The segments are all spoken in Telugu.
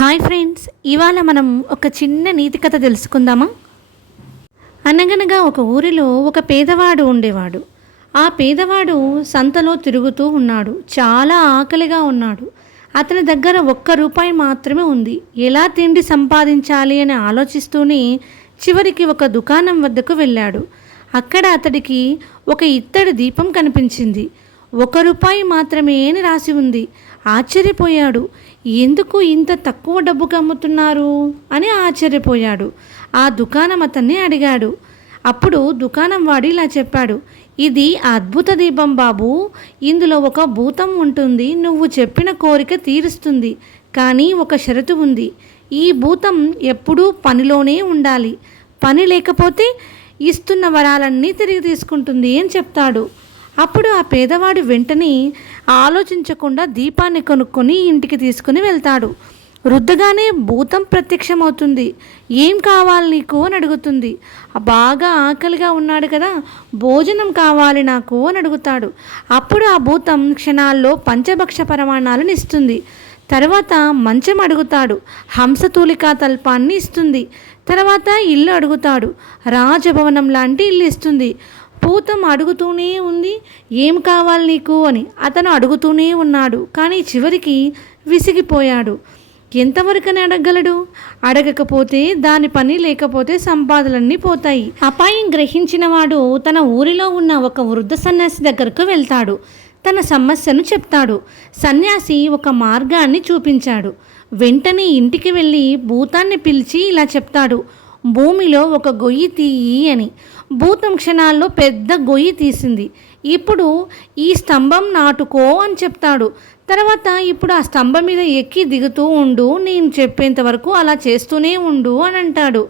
హాయ్ ఫ్రెండ్స్ ఇవాళ మనం ఒక చిన్న నీతి కథ తెలుసుకుందామా? అనగనగా ఒక ఊరిలో ఒక పేదవాడు ఉండేవాడు. ఆ పేదవాడు సంతలో తిరుగుతూ ఉన్నాడు. చాలా ఆకలిగా ఉన్నాడు. అతని దగ్గర ఒక్క రూపాయి మాత్రమే ఉంది. ఎలా తిండి సంపాదించాలి అని ఆలోచిస్తూనే చివరికి ఒక దుకాణం వద్దకు వెళ్ళాడు. అక్కడ అతడికి ఒక ఇత్తడి దీపం కనిపించింది. ఒక రూపాయి మాత్రమే అని రాసి ఉంది. ఆశ్చర్యపోయాడు. ఎందుకు ఇంత తక్కువ డబ్బుకు అమ్ముతున్నారు? అని ఆశ్చర్యపోయాడు. ఆ దుకాణం అతన్ని అడిగాడు. అప్పుడు దుకాణం వాడు ఇలా చెప్పాడు. ఇది అద్భుత దీపం బాబు. ఇందులో ఒక భూతం ఉంటుంది. నువ్వు చెప్పిన కోరిక తీరుస్తుంది. కానీ ఒక షరతు ఉంది. ఈ భూతం ఎప్పుడూ పనిలోనే ఉండాలి. పని లేకపోతే ఇస్తున్న వరాలన్నీ తిరిగి తీసుకుంటుంది అని చెప్తాడు. అప్పుడు ఆ పేదవాడు వెంటనే ఆలోచించకుండా దీపాన్ని కొనుక్కొని ఇంటికి తీసుకుని వెళ్తాడు. రుద్దగానే భూతం ప్రత్యక్షమవుతుంది. ఏం కావాలి నీకు అని అడుగుతుంది. బాగా ఆకలిగా ఉన్నాడు కదా భోజనం కావాలి నాకు అని అడుగుతాడు. అప్పుడు ఆ భూతం క్షణాల్లో పంచభక్ష పరమాణాలను ఇస్తుంది తర్వాత మంచం అడుగుతాడు. హంసతూలికా తల్పాన్ని ఇస్తుంది. తర్వాత ఇల్లు అడుగుతాడు. రాజభవనం లాంటి ఇల్లు ఇస్తుంది. భూతం అడుగుతూనే ఉంది. ఏం కావాలి నీకు? అని అతను అడుగుతూనే ఉన్నాడు. కానీ చివరికి విసిగిపోయాడు. ఎంతవరకని అడగగలడు? అడగకపోతే దాని పని లేకపోతే సంపాదలన్నీ పోతాయి. అపాయం గ్రహించిన వాడు తన ఊరిలో ఉన్న ఒక వృద్ధ సన్యాసి దగ్గరకు వెళ్తాడు. తన సమస్యను చెప్తాడు. సన్యాసి ఒక మార్గాన్ని చూపించాడు. వెంటనే ఇంటికి వెళ్ళి భూతాన్ని పిలిచి ఇలా చెప్తాడు. భూమిలో ఒక గొయ్యి తీయి అని. భూతం క్షణాల్లో పెద్ద గొయ్యి తీసింది. ఇప్పుడు ఈ స్తంభం నాటుకో అని చెప్తాడు. తర్వాత ఇప్పుడు ఆ స్తంభం మీద ఎక్కి దిగుతూ ఉండు నేను చెప్పేంత వరకు అలా చేస్తూనే ఉండు అని అంటాడు.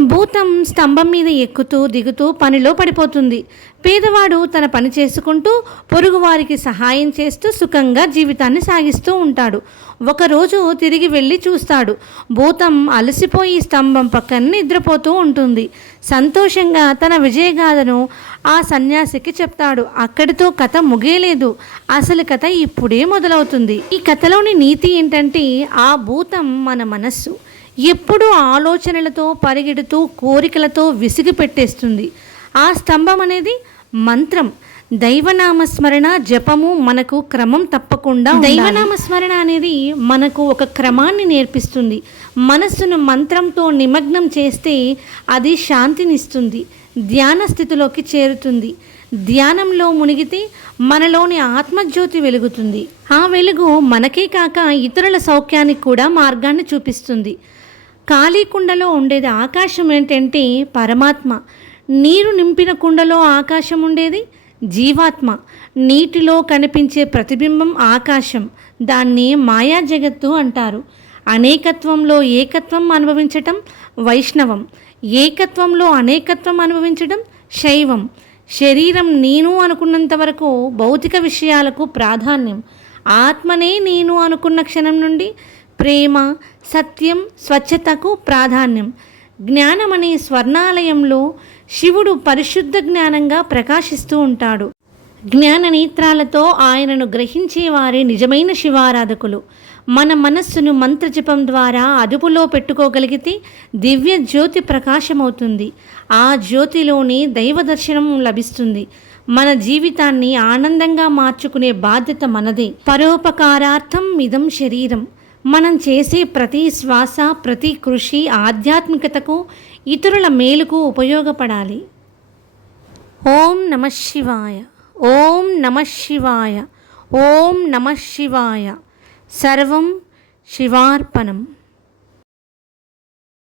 భూతం స్తంభం మీద ఎక్కుతూ దిగుతూ పనిలో పడిపోతుంది. పేదవాడు తన పని చేసుకుంటూ పొరుగువారికి సహాయం చేస్తూ సుఖంగా జీవితాన్ని సాగిస్తూ ఉంటాడు. ఒకరోజు తిరిగి వెళ్ళి చూస్తాడు. భూతం అలసిపోయి స్తంభం పక్కన నిద్రపోతూ ఉంటుంది. సంతోషంగా తన విజయగాథను ఆ సన్యాసికి చెప్తాడు. అక్కడితో కథ ముగియలేదు. అసలు కథ ఇప్పుడే మొదలవుతుంది. ఈ కథలోని నీతి ఏంటంటే ఆ భూతం మన మనస్సు. ఎప్పుడూ ఆలోచనలతో పరిగెడుతూ కోరికలతో విసిగి పెట్టేస్తుంది. ఆ స్తంభం అనేది మంత్రం. దైవనామ స్మరణ జపము మనకు క్రమం తప్పకుండా దైవనామ స్మరణ అనేది మనకు ఒక క్రమాన్ని నేర్పిస్తుంది. మనస్సును మంత్రంతో నిమగ్నం చేస్తే అది శాంతినిస్తుంది. ధ్యాన స్థితిలోకి చేరుతుంది. ధ్యానంలో మునిగితే మనలోని ఆత్మజ్యోతి వెలుగుతుంది. ఆ వెలుగు మనకే కాక ఇతరుల సౌఖ్యానికి కూడా మార్గాన్ని చూపిస్తుంది. ఖాళీ కుండలో ఉండేది ఆకాశం ఏంటంటే పరమాత్మ. నీరు నింపిన కుండలో ఆకాశం ఉండేది జీవాత్మ. నీటిలో కనిపించే ప్రతిబింబం ఆకాశం. దాన్ని మాయా జగత్తు అంటారు. అనేకత్వంలో ఏకత్వం అనుభవించటం వైష్ణవం. ఏకత్వంలో అనేకత్వం అనుభవించడం శైవం. శరీరం నేను అనుకున్నంత వరకు భౌతిక విషయాలకు ప్రాధాన్యం. ఆత్మనే నేను అనుకున్న క్షణం నుండి ప్రేమ సత్యం స్వచ్ఛతకు ప్రాధాన్యం. జ్ఞానమనే స్వర్ణాలయంలో శివుడు పరిశుద్ధ జ్ఞానంగా ప్రకాశిస్తూ ఉంటాడు. జ్ఞాన నేత్రాలతో ఆయనను గ్రహించే వారే నిజమైన శివారాధకులు. మన మనస్సును మంత్రజపం ద్వారా అదుపులో పెట్టుకోగలిగితే దివ్య జ్యోతి ప్రకాశమవుతుంది. ఆ జ్యోతిలోనే దైవ దర్శనం లభిస్తుంది. మన జీవితాన్ని ఆనందంగా మార్చుకునే బాధ్యత మనదే. పరోపకారార్థం ఇదం శరీరం. మనం చేసే ప్రతి శ్వాస ప్రతి కృషి ఆధ్యాత్మికతకు ఇతరుల మేలుకు ఉపయోగపడాలి. ఓం నమ శివాయ ఓం నమ శివాయ ఓం నమ శివాయ. సర్వం శివార్పణం.